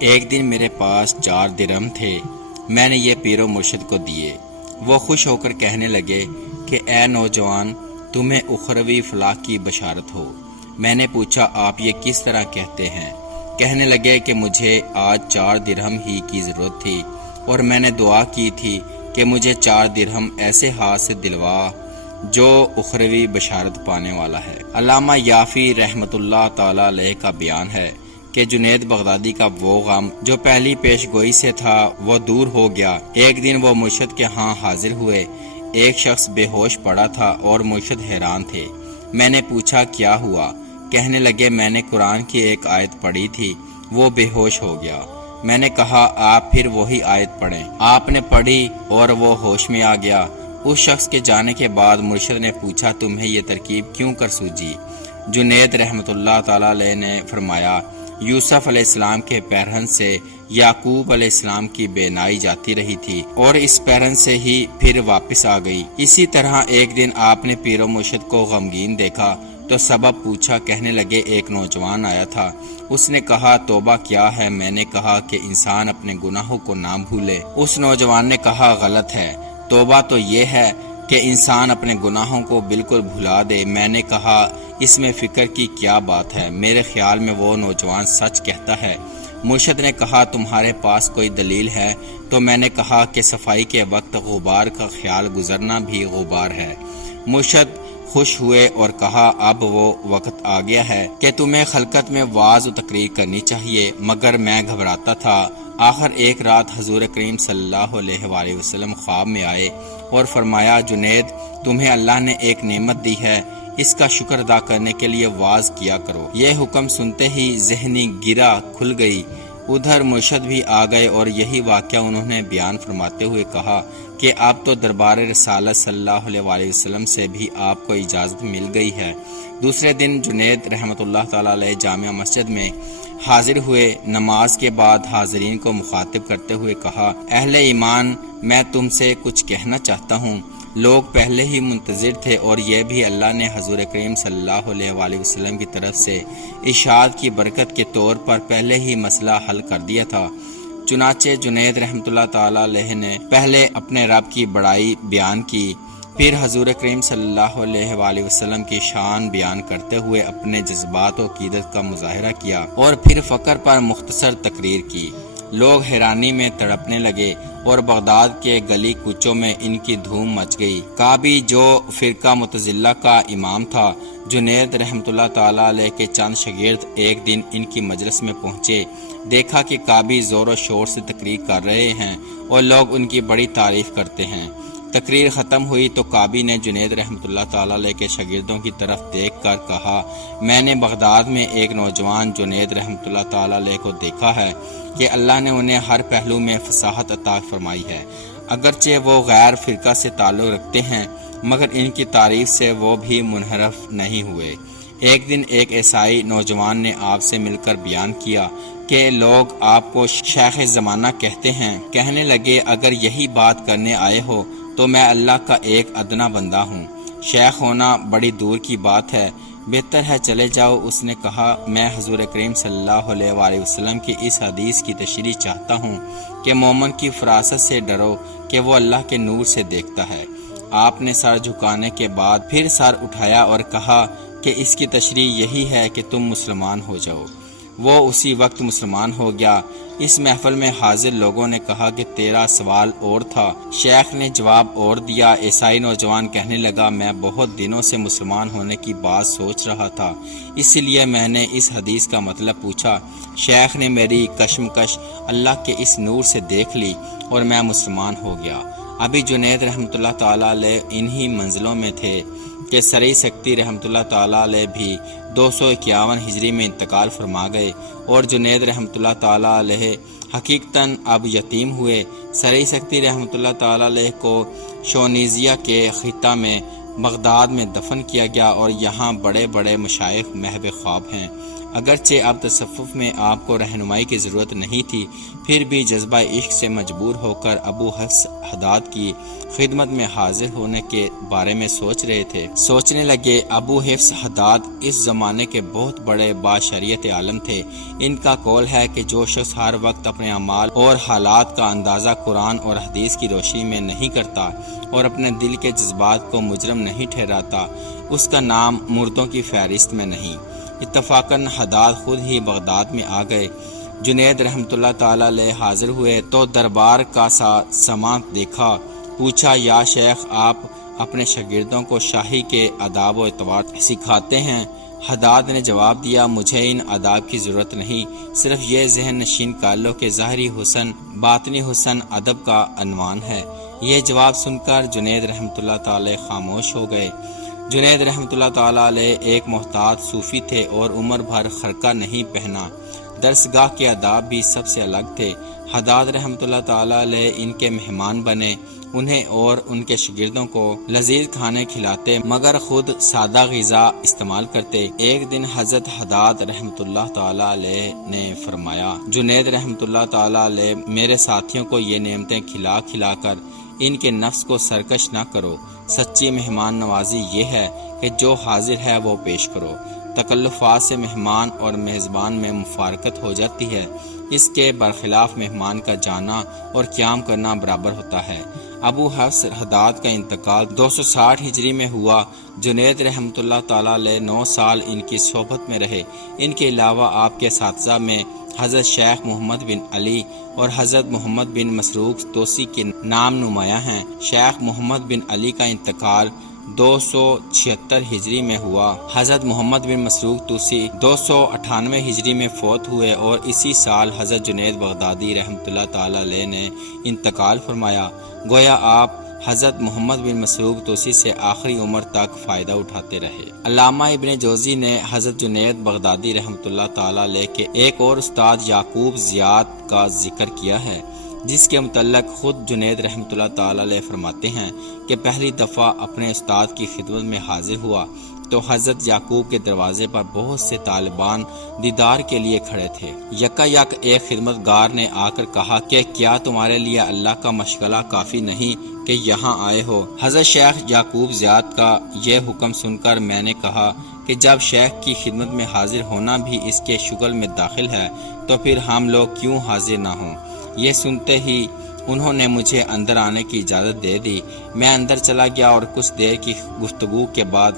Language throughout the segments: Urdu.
ایک دن میرے پاس 4 درہم تھے، میں نے یہ پیر و مرشد کو دیے۔ وہ خوش ہو کر کہنے لگے کہ اے نوجوان، تمہیں اخروی فلاح کی بشارت ہو۔ میں نے پوچھا آپ یہ کس طرح کہتے ہیں؟ کہنے لگے کہ مجھے آج 4 درہم ہی کی ضرورت تھی اور میں نے دعا کی تھی کہ مجھے 4 درہم ایسے ہاتھ سے دلوا جو اخروی بشارت پانے والا ہے۔ علامہ یافی رحمۃ اللہ تعالی علیہ کا بیان ہے کہ جنید بغدادی کا وہ غم جو پہلی پیش گوئی سے تھا وہ دور ہو گیا۔ ایک دن وہ مرشد کے ہاں حاضر ہوئے۔ ایک شخص بے ہوش پڑا تھا اور مرشد حیران تھے۔ میں نے پوچھا کیا ہوا؟ کہنے لگے میں نے قرآن کی ایک آیت پڑھی تھی، وہ بے ہوش ہو گیا۔ میں نے کہا آپ پھر وہی آیت پڑھیں۔ آپ نے پڑھی اور وہ ہوش میں آ گیا۔ اس شخص کے جانے کے بعد مرشد نے پوچھا تمہیں یہ ترکیب کیوں کر سوجی؟ جنید رحمۃ اللہ تعالی علیہ نے فرمایا یوسف علیہ السلام کے پیرہن سے یعقوب علیہ السلام کی بینائی جاتی رہی تھی اور اس پیرہن سے ہی پھر واپس آ گئی۔ اسی طرح ایک دن آپ نے پیر و مرشد کو غمگین دیکھا تو سبب پوچھا۔ کہنے لگے ایک نوجوان آیا تھا، اس نے کہا توبہ کیا ہے؟ میں نے کہا کہ انسان اپنے گناہوں کو نہ بھولے۔ اس نوجوان نے کہا غلط ہے، توبہ تو یہ ہے کہ انسان اپنے گناہوں کو بالکل بھلا دے۔ میں نے کہا اس میں فکر کی کیا بات ہے؟ میرے خیال میں وہ نوجوان سچ کہتا ہے۔ مرشد نے کہا تمہارے پاس کوئی دلیل ہے؟ تو میں نے کہا کہ صفائی کے وقت غبار کا خیال گزرنا بھی غبار ہے۔ مرشد خوش ہوئے اور کہا اب وہ وقت آ گیا ہے کہ تمہیں خلقت میں واعظ و تقریر کرنی چاہیے، مگر میں گھبراتا تھا۔ آخر ایک رات حضور کریم صلی اللہ علیہ وآلہ وسلم خواب میں آئے اور فرمایا جنید تمہیں اللہ نے ایک نعمت دی ہے، اس کا شکر ادا کرنے کے لیے واعظ کیا کرو۔ یہ حکم سنتے ہی ذہنی گرہ کھل گئی۔ ادھر مرشد بھی آ گئے اور یہی واقعہ انہوں نے بیان فرماتے ہوئے کہا کہ اب تو دربار رسالت صلی اللہ علیہ وآلہ وسلم سے بھی آپ کو اجازت مل گئی ہے۔ دوسرے دن جنید رحمۃ اللہ تعالی علیہ جامع مسجد میں حاضر ہوئے۔ نماز کے بعد حاضرین کو مخاطب کرتے ہوئے کہا اہل ایمان میں تم سے کچھ کہنا چاہتا ہوں۔ لوگ پہلے ہی منتظر تھے اور یہ بھی اللہ نے حضور کریم صلی اللہ علیہ وآلہ وسلم کی طرف سے ارشاد کی برکت کے طور پر پہلے ہی مسئلہ حل کر دیا تھا۔ چنانچہ جنید رحمۃ اللہ تعالی علیہ نے پہلے اپنے رب کی بڑائی بیان کی، پھر حضور کریم صلی اللہ علیہ وآلہ وسلم کی شان بیان کرتے ہوئے اپنے جذبات و عقیدت کا مظاہرہ کیا اور پھر فقر پر مختصر تقریر کی۔ لوگ حیرانی میں تڑپنے لگے اور بغداد کے گلی کوچوں میں ان کی دھوم مچ گئی۔ کعبی جو فرقہ معتزلہ کا امام تھا، جنید رحمۃ اللہ تعالی علیہ کے چند شاگرد ایک دن ان کی مجلس میں پہنچے۔ دیکھا کہ کعبی زور و شور سے تقریر کر رہے ہیں اور لوگ ان کی بڑی تعریف کرتے ہیں۔ تقریر ختم ہوئی تو کعبی نے جنید رحمۃ اللہ تعالی علیہ کے شاگردوں کی طرف دیکھ کر کہا میں نے بغداد میں ایک نوجوان جنید رحمۃ اللہ تعالی علیہ کو دیکھا ہے کہ اللہ نے انہیں ہر پہلو میں فصاحت عطا فرمائی ہے۔ اگرچہ وہ غیر فرقہ سے تعلق رکھتے ہیں مگر ان کی تعریف سے وہ بھی منحرف نہیں ہوئے۔ ایک دن ایک عیسائی نوجوان نے آپ سے مل کر بیان کیا کہ لوگ آپ کو شیخ زمانہ کہتے ہیں۔ کہنے لگے اگر یہی بات کرنے آئے ہو تو میں اللہ کا ایک ادنا بندہ ہوں، شیخ ہونا بڑی دور کی بات ہے، بہتر ہے چلے جاؤ۔ اس نے کہا میں حضور کریم صلی اللہ علیہ وآلہ وسلم کی اس حدیث کی تشریح چاہتا ہوں کہ مومن کی فراست سے ڈرو کہ وہ اللہ کے نور سے دیکھتا ہے۔ آپ نے سر جھکانے کے بعد پھر سر اٹھایا اور کہا کہ اس کی تشریح یہی ہے کہ تم مسلمان ہو جاؤ۔ وہ اسی وقت مسلمان ہو گیا۔ اس محفل میں حاضر لوگوں نے کہا کہ تیرا سوال اور تھا، شیخ نے جواب اور دیا۔ عیسائی نوجوان کہنے لگا میں بہت دنوں سے مسلمان ہونے کی بات سوچ رہا تھا، اس لیے میں نے اس حدیث کا مطلب پوچھا۔ شیخ نے میری کشمکش اللہ کے اس نور سے دیکھ لی اور میں مسلمان ہو گیا۔ ابھی جنید رحمۃ اللہ تعالی علیہ انہی منزلوں میں تھے کہ سری سکتی رحمۃ اللہ تعالی علیہ بھی 251 ہجری میں انتقال فرما گئے اور جنید رحمۃ اللہ تعالی علیہ حقیقتاً اب یتیم ہوئے۔ سری سکتی رحمۃ اللہ تعالی علیہ کو شونیزیا کے خطہ میں بغداد میں دفن کیا گیا اور یہاں بڑے بڑے مشائخ محو خواب ہیں۔ اگرچہ اب تصوف میں آپ کو رہنمائی کی ضرورت نہیں تھی، پھر بھی جذبہ عشق سے مجبور ہو کر ابو حفص حداد کی خدمت میں حاضر ہونے کے بارے میں سوچ رہے تھے۔ سوچنے لگے ابو حفص حداد اس زمانے کے بہت بڑے باشریت عالم تھے۔ ان کا قول ہے کہ جو شخص ہر وقت اپنے اعمال اور حالات کا اندازہ قرآن اور حدیث کی روشنی میں نہیں کرتا اور اپنے دل کے جذبات کو مجرم نہیں ٹھہراتا، اس کا نام مردوں کی فہرست میں نہیں۔ اتفاقاً حداد خود ہی بغداد میں آ گئے۔ جنید رحمۃ اللہ تعالیٰ علیہ حاضر ہوئے تو دربار کا سامان دیکھا۔ پوچھا، یا شیخ، آپ اپنے شاگردوں کو شاہی کے آداب و اطوار سکھاتے ہیں؟ حداد نے جواب دیا، مجھے ان آداب کی ضرورت نہیں، صرف یہ ذہن نشین کر لو کہ ظاہری حسن باطنی حسن ادب کا عنوان ہے۔ یہ جواب سن کر جنید رحمۃ اللہ تعالیٰ خاموش ہو گئے۔ جنید رحمۃ اللہ تعالیٰ علیہ ایک محتاط صوفی تھے اور عمر بھر خرقہ نہیں پہنا۔ درسگاہ کے آداب بھی سب سے الگ تھے۔ حداد رحمۃ اللہ تعالیٰ علیہ ان کے مہمان بنے، انہیں اور ان کے شاگردوں کو لذیذ کھانے کھلاتے مگر خود سادہ غذا استعمال کرتے۔ ایک دن حضرت حداد رحمۃ اللہ تعالیٰ علیہ نے فرمایا، جنید رحمۃ اللہ تعالیٰ علیہ، میرے ساتھیوں کو یہ نعمتیں کھلا کھلا کر ان کے نفس کو سرکش نہ کرو۔ سچی مہمان نوازی یہ ہے کہ جو حاضر ہے وہ پیش کرو۔ تکلفات سے مہمان اور میزبان میں مفارقت ہو جاتی ہے، اس کے برخلاف مہمان کا جانا اور قیام کرنا برابر ہوتا ہے۔ ابو حفص حداد کا انتقال 260 ہجری میں ہوا۔ جنید رحمۃ اللہ تعالیٰ علیہ 9 سال ان کی صحبت میں رہے۔ ان کے علاوہ آپ کے اساتذہ میں حضرت شیخ محمد بن علی اور حضرت محمد بن مسروق توسی کے نام نمایاں ہیں۔ شیخ محمد بن علی کا انتقال 276 ہجری میں ہوا۔ حضرت محمد بن مسروق توسی 298 ہجری میں فوت ہوئے اور اسی سال حضرت جنید بغدادی رحمۃ اللہ تعالیٰ علیہ نے انتقال فرمایا۔ گویا آپ حضرت محمد بن مسروق توسی سے آخری عمر تک فائدہ اٹھاتے رہے۔ علامہ ابن جوزی نے حضرت جنید بغدادی رحمۃ اللہ تعالیٰ علیہ کے ایک اور استاد یعقوب زیاد کا ذکر کیا ہے، جس کے متعلق خود جنید رحمۃ اللہ تعالیٰ علیہ فرماتے ہیں کہ پہلی دفعہ اپنے استاد کی خدمت میں حاضر ہوا تو حضرت یعقوب کے دروازے پر بہت سے طالبان دیدار کے لیے کھڑے تھے۔ یکا یک ایک خدمت گار نے آ کر کہا کہ کیا تمہارے لیے اللہ کا مشغلہ کافی نہیں کہ یہاں آئے ہو؟ حضرت شیخ یعقوب زیاد کا یہ حکم سن کر میں نے کہا کہ جب شیخ کی خدمت میں حاضر ہونا بھی اس کے شغل میں داخل ہے تو پھر ہم لوگ کیوں حاضر نہ ہوں؟ یہ سنتے ہی انہوں نے مجھے اندر آنے کی اجازت دے دی۔ میں اندر چلا گیا اور کچھ دیر کی گفتگو کے بعد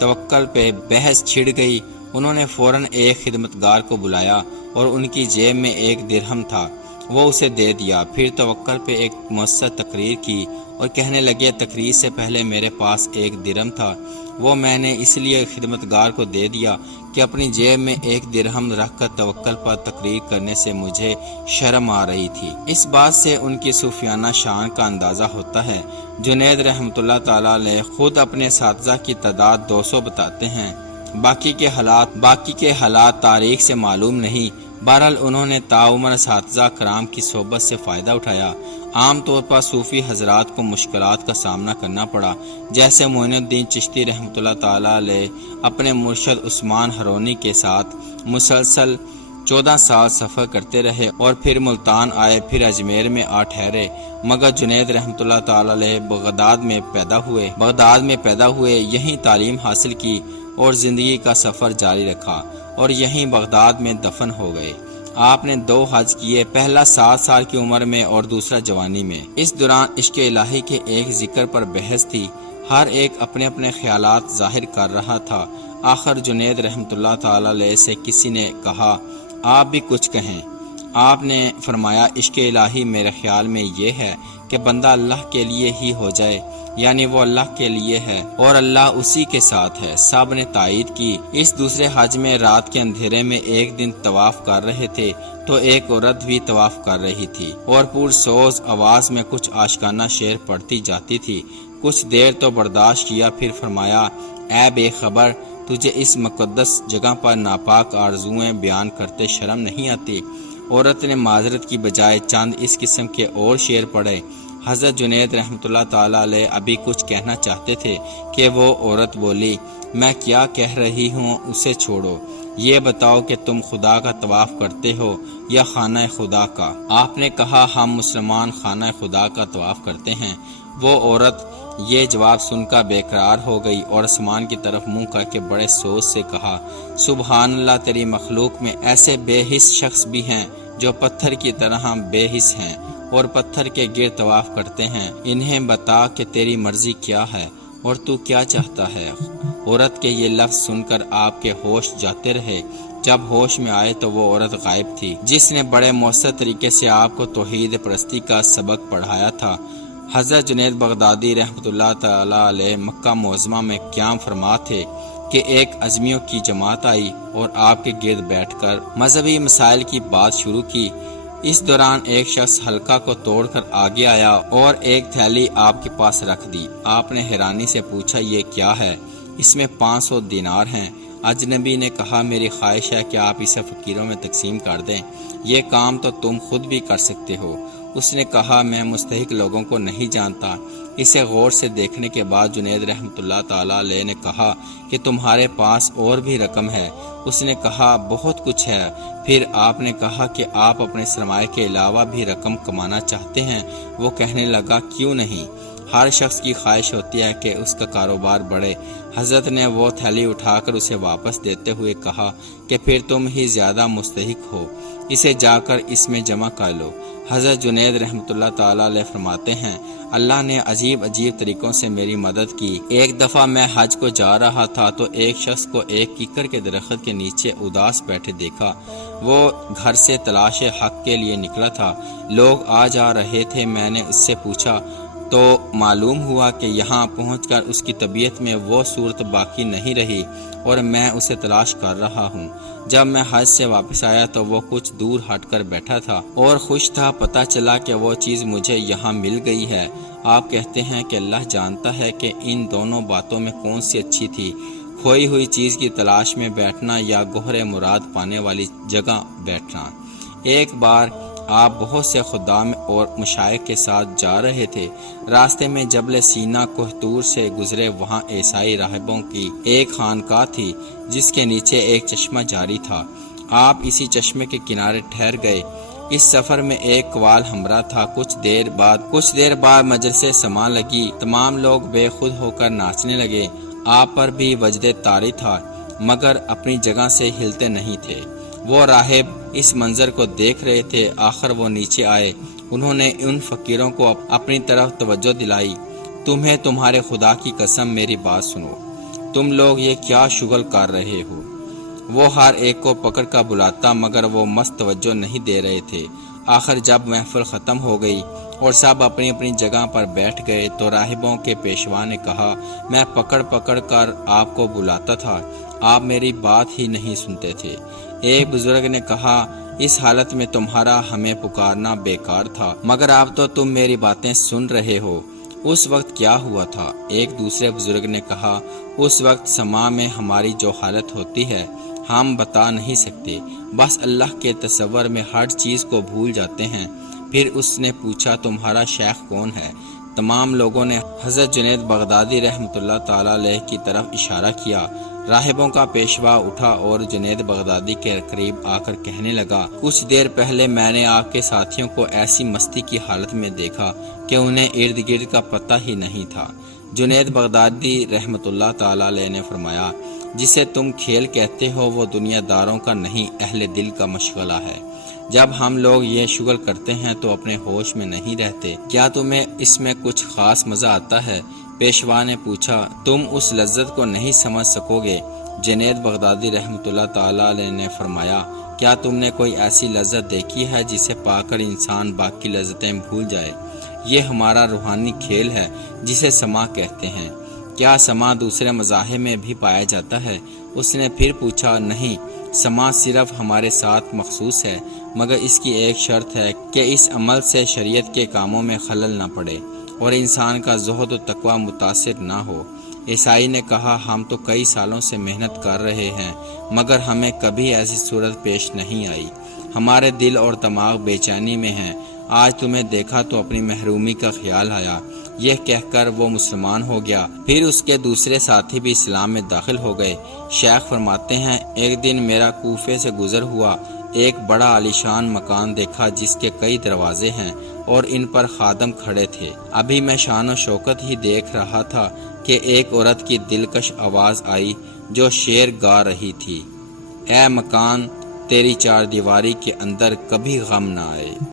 توکل پہ بحث چھڑ گئی۔ انہوں نے فوراً ایک خدمتگار کو بلایا اور ان کی جیب میں 1 درہم تھا، وہ اسے دے دیا۔ پھر توکل پہ ایک مؤثر تقریر کی اور کہنے لگے، تقریر سے پہلے میرے پاس 1 درہم تھا، وہ میں نے اس لیے خدمتگار کو دے دیا کہ اپنی جیب میں 1 درہم رکھ کر توکل پر تقریر کرنے سے مجھے شرم آ رہی تھی۔ اس بات سے ان کی صوفیانہ شان کا اندازہ ہوتا ہے۔ جنید رحمۃ اللہ تعالیٰ علیہ خود اپنے اساتذہ کی تعداد 200 بتاتے ہیں، باقی کے حالات تاریخ سے معلوم نہیں۔ بہرحال انہوں نے تاعمر اساتذہ کرام کی صحبت سے فائدہ اٹھایا۔ عام طور پر صوفی حضرات کو مشکلات کا سامنا کرنا پڑا، جیسے معین الدین چشتی رحمۃ اللہ تعالیٰ علیہ اپنے مرشد عثمان حرونی کے ساتھ مسلسل 14 سال سفر کرتے رہے اور پھر ملتان آئے، پھر اجمیر میں آ ٹھہرے، مگر جنید رحمۃ اللہ تعالیٰ علیہ بغداد میں پیدا ہوئے، یہیں تعلیم حاصل کی اور زندگی کا سفر جاری رکھا اور یہیں بغداد میں دفن ہو گئے۔ آپ نے 2 حج کیے، پہلا 7 سال کی عمر میں اور دوسرا جوانی میں۔ اس دوران عشق الہی کے ایک ذکر پر بحث تھی، ہر ایک اپنے اپنے خیالات ظاہر کر رہا تھا۔ آخر جنید رحمۃ اللہ تعالیٰ علیہ سے کسی نے کہا، آپ بھی کچھ کہیں۔ آپ نے فرمایا، عشق الہی میرے خیال میں یہ ہے کہ بندہ اللہ کے لیے ہی ہو جائے، یعنی وہ اللہ کے لیے ہے اور اللہ اسی کے ساتھ ہے۔ سب نے تائید کی۔ اس دوسرے حج میں رات کے اندھیرے میں ایک دن طواف کر رہے تھے تو ایک عورت بھی طواف کر رہی تھی اور پرسوز آواز میں کچھ عاشقانہ شعر پڑھتی جاتی تھی۔ کچھ دیر تو برداشت کیا، پھر فرمایا، اے بے خبر، تجھے اس مقدس جگہ پر ناپاک آرزوئیں بیان کرتے شرم نہیں آتی؟ عورت نے معذرت کی بجائے چند اس قسم کے اور شعر پڑھے، حضرت جنید رحمۃ اللہ تعالی علیہ ابھی کچھ کہنا چاہتے تھے کہ وہ عورت بولی، میں کیا کہہ رہی ہوں، اسے چھوڑو، یہ بتاؤ کہ تم خدا کا طواف کرتے ہو یا خانہ خدا کا؟ آپ نے کہا ہم مسلمان خانہ خدا کا طواف کرتے ہیں۔ وہ عورت یہ جواب سن کر بے قرار ہو گئی اور آسمان کی طرف منہ کر کے بڑے سوز سے کہا، سبحان اللہ، تیری مخلوق میں ایسے بے حس شخص بھی ہیں جو پتھر کی طرح بے حس ہیں اور پتھر کے گرد طواف کرتے ہیں، انہیں بتا کہ تیری مرضی کیا ہے اور تو کیا چاہتا ہے؟ عورت کے یہ لفظ سن کر آپ کے ہوش جاتے رہے۔ جب ہوش میں آئے تو وہ عورت غائب تھی جس نے بڑے مؤثر طریقے سے آپ کو توحید پرستی کا سبق پڑھایا تھا۔ حضرت جنید بغدادی رحمۃ اللہ تعالی علیہ مکہ معظمہ میں قیام فرما تھے کہ ایک عزمیوں کی جماعت آئی اور آپ کے گرد بیٹھ کر مذہبی مسائل کی بات شروع کی۔ اس دوران ایک شخص حلقہ کو توڑ کر آگے آیا اور ایک تھیلی آپ کے پاس رکھ دی۔ آپ نے حیرانی سے پوچھا، یہ کیا ہے؟ اس میں 500 دینار ہیں۔ اجنبی نے کہا، میری خواہش ہے کہ آپ اسے فقیروں میں تقسیم کر دیں، یہ کام تو تم خود بھی کر سکتے ہو۔ اس نے کہا، میں مستحق لوگوں کو نہیں جانتا۔ اسے غور سے دیکھنے کے بعد جنید رحمۃ اللہ تعالی علیہ نے کہا کہ تمہارے پاس اور بھی رقم ہے؟ اس نے کہا، بہت کچھ ہے۔ پھر آپ نے کہا کہ آپ اپنے سرمایہ کے علاوہ بھی رقم کمانا چاہتے ہیں؟ وہ کہنے لگا، کیوں نہیں؟ ہر شخص کی خواہش ہوتی ہے کہ اس کا کاروبار بڑھے۔ حضرت نے وہ تھیلی اٹھا کر اسے واپس دیتے ہوئے کہا کہ پھر تم ہی زیادہ مستحق ہو، اسے جا کر اس میں جمع کر لو۔ حضرت جنید رحمۃ اللہ تعالی علیہ فرماتے ہیں، اللہ نے عجیب طریقوں سے میری مدد کی۔ ایک دفعہ میں حج کو جا رہا تھا تو ایک شخص کو ایک کیکر کے درخت کے نیچے اداس بیٹھے دیکھا۔ وہ گھر سے تلاش حق کے لیے نکلا تھا، لوگ آ جا رہے تھے۔ میں نے اس سے پوچھا تو معلوم ہوا کہ یہاں پہنچ کر اس کی طبیعت میں وہ صورت باقی نہیں رہی اور میں اسے تلاش کر رہا ہوں۔ جب میں حج سے واپس آیا تو وہ کچھ دور ہٹ کر بیٹھا تھا اور خوش تھا۔ پتہ چلا کہ وہ چیز مجھے یہاں مل گئی ہے۔ آپ کہتے ہیں کہ اللہ جانتا ہے کہ ان دونوں باتوں میں کون سی اچھی تھی، کھوئی ہوئی چیز کی تلاش میں بیٹھنا یا گوہر مراد پانے والی جگہ بیٹھنا۔ ایک بار آپ بہت سے خدام اور مشائخ کے ساتھ جا رہے تھے۔ راستے میں جبل سینا کوہتور سے گزرے، وہاں عیسائی راہبوں کی ایک خانقاہ تھی جس کے نیچے ایک چشمہ جاری تھا۔ آپ اسی چشمے کے کنارے ٹھہر گئے۔ اس سفر میں ایک قوال ہمراہ تھا۔ کچھ دیر بعد مجلس سما لگی، تمام لوگ بے خود ہو کر ناچنے لگے۔ آپ پر بھی وجد طاری تھا مگر اپنی جگہ سے ہلتے نہیں تھے۔ وہ راہب اس منظر کو دیکھ رہے تھے۔ آخر وہ نیچے آئے، انہوں نے ان فقیروں کو اپنی طرف توجہ دلائی۔ تمہیں تمہارے خدا کی قسم میری بات سنو، تم لوگ یہ کیا شغل کر رہے ہو؟ وہ ہر ایک کو پکڑ کر بلاتا مگر وہ مست توجہ نہیں دے رہے تھے۔ آخر جب محفل ختم ہو گئی اور سب اپنی اپنی جگہ پر بیٹھ گئے تو راہبوں کے پیشوا نے کہا، میں پکڑ کر آپ کو بلاتا تھا، آپ میری بات ہی نہیں سنتے تھے۔ ایک بزرگ نے کہا، اس حالت میں تمہارا ہمیں پکارنا بیکار تھا، مگر اب تو تم میری باتیں سن رہے ہو۔ اس وقت کیا ہوا تھا؟ ایک دوسرے بزرگ نے کہا، اس وقت سما میں ہماری جو حالت ہوتی ہے ہم بتا نہیں سکتے، بس اللہ کے تصور میں ہر چیز کو بھول جاتے ہیں۔ پھر اس نے پوچھا، تمہارا شیخ کون ہے؟ تمام لوگوں نے حضرت جنید بغدادی رحمۃ اللہ تعالی علیہ کی طرف اشارہ کیا۔ راہبوں کا پیشوا اٹھا اور جنید بغدادی کے قریب آ کر کہنے لگا، کچھ دیر پہلے میں نے آپ کے ساتھیوں کو ایسی مستی کی حالت میں دیکھا کہ انہیں ارد گرد کا پتہ ہی نہیں تھا۔ جنید بغدادی رحمۃ اللہ تعالی علیہ نے فرمایا، جسے تم کھیل کہتے ہو وہ دنیا داروں کا نہیں، اہل دل کا مشغلہ ہے۔ جب ہم لوگ یہ شغل کرتے ہیں تو اپنے ہوش میں نہیں رہتے۔ کیا تمہیں اس میں کچھ خاص مزہ آتا ہے؟ پیشوا نے پوچھا، تم اس لذت کو نہیں سمجھ سکو گے۔ جنید بغدادی رحمۃ اللہ تعالی علیہ نے فرمایا، کیا تم نے کوئی ایسی لذت دیکھی ہے جسے پا کر انسان باقی لذتیں بھول جائے؟ یہ ہمارا روحانی کھیل ہے جسے سما کہتے ہیں۔ کیا سما دوسرے مذاہب میں بھی پایا جاتا ہے؟ اس نے پھر پوچھا، نہیں، سما صرف ہمارے ساتھ مخصوص ہے، مگر اس کی ایک شرط ہے کہ اس عمل سے شریعت کے کاموں میں خلل نہ پڑے اور انسان کا زہد و تقوی متاثر نہ ہو۔ عیسائی نے کہا، ہم تو کئی سالوں سے محنت کر رہے ہیں مگر ہمیں کبھی ایسی صورت پیش نہیں آئی۔ ہمارے دل اور دماغ بے چینی میں ہیں، آج تمہیں دیکھا تو اپنی محرومی کا خیال آیا۔ یہ کہہ کر وہ مسلمان ہو گیا۔ پھر اس کے دوسرے ساتھی بھی اسلام میں داخل ہو گئے۔ شیخ فرماتے ہیں ایک دن میرا کوفے سے گزر ہوا، ایک بڑا عالیشان مکان دیکھا جس کے کئی دروازے ہیں اور ان پر خادم کھڑے تھے۔ ابھی میں شان و شوکت ہی دیکھ رہا تھا کہ ایک عورت کی دلکش آواز آئی جو شعر گا رہی تھی، اے مکان تیری چار دیواری کے اندر کبھی غم نہ آئے۔